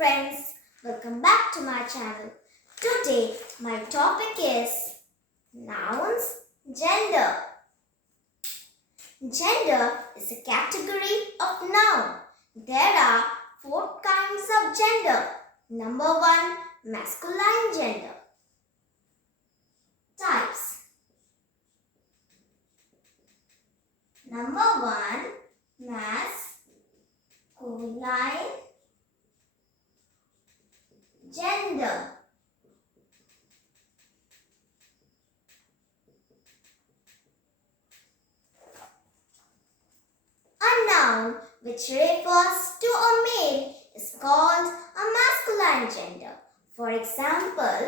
friends, welcome back to my channel. Today my topic is nouns, gender. Gender is a category of noun. There are 4 kinds of gender. Number 1, masculine gender. Types. Number 1, masculine gender. A noun which refers to a male is called a masculine gender. For example,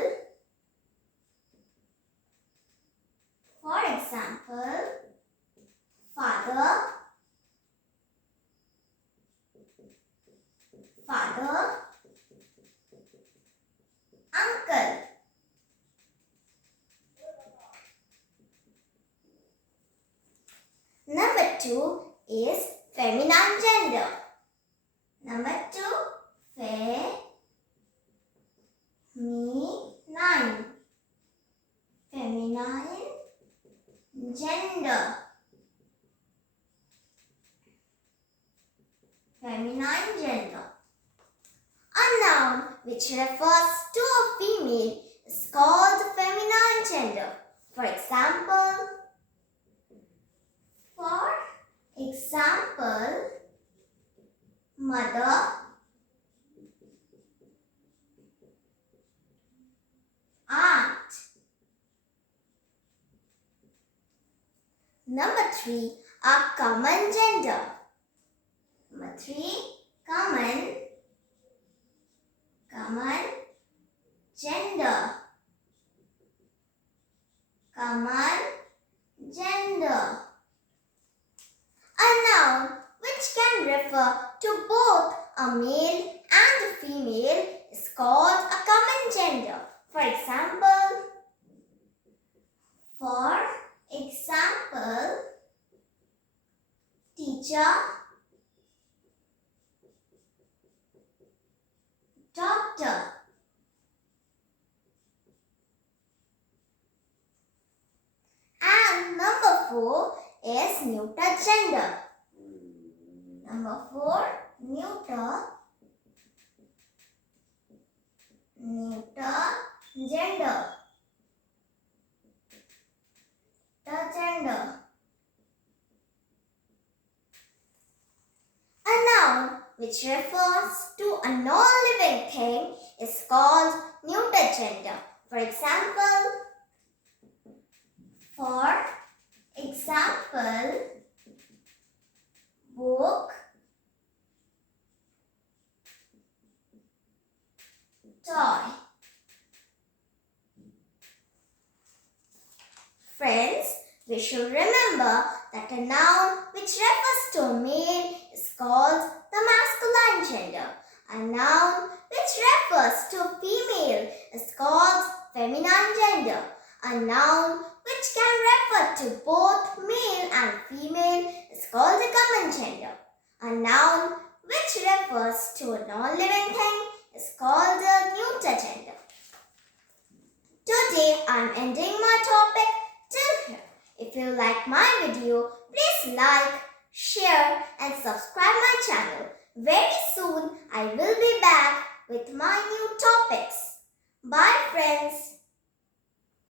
father, uncle. Number 2 is feminine gender. Number 2, feminine gender. Feminine gender. A noun which refers to a female is called feminine gender. For example, mother, aunt. Number 3, a common gender. Number 3, common gender. Common gender. A noun which can refer to both a male and a female is called a common gender. For example, teacher, doctor. And number 4 is neuter gender. Number 4, neuter gender. A noun which refers to a non-living thing is called neuter gender. For example, book, toy. Friends, we should remember that a noun which refers to a male is called the masculine gender. A noun which refers to a female is called feminine gender. A noun which can refer to both male and female is called the common gender. A noun which refers to a non-living thing is called the neuter gender. Today I am ending my topic till here. If you like my video, please like, share and subscribe my channel. Very soon I will be back with my new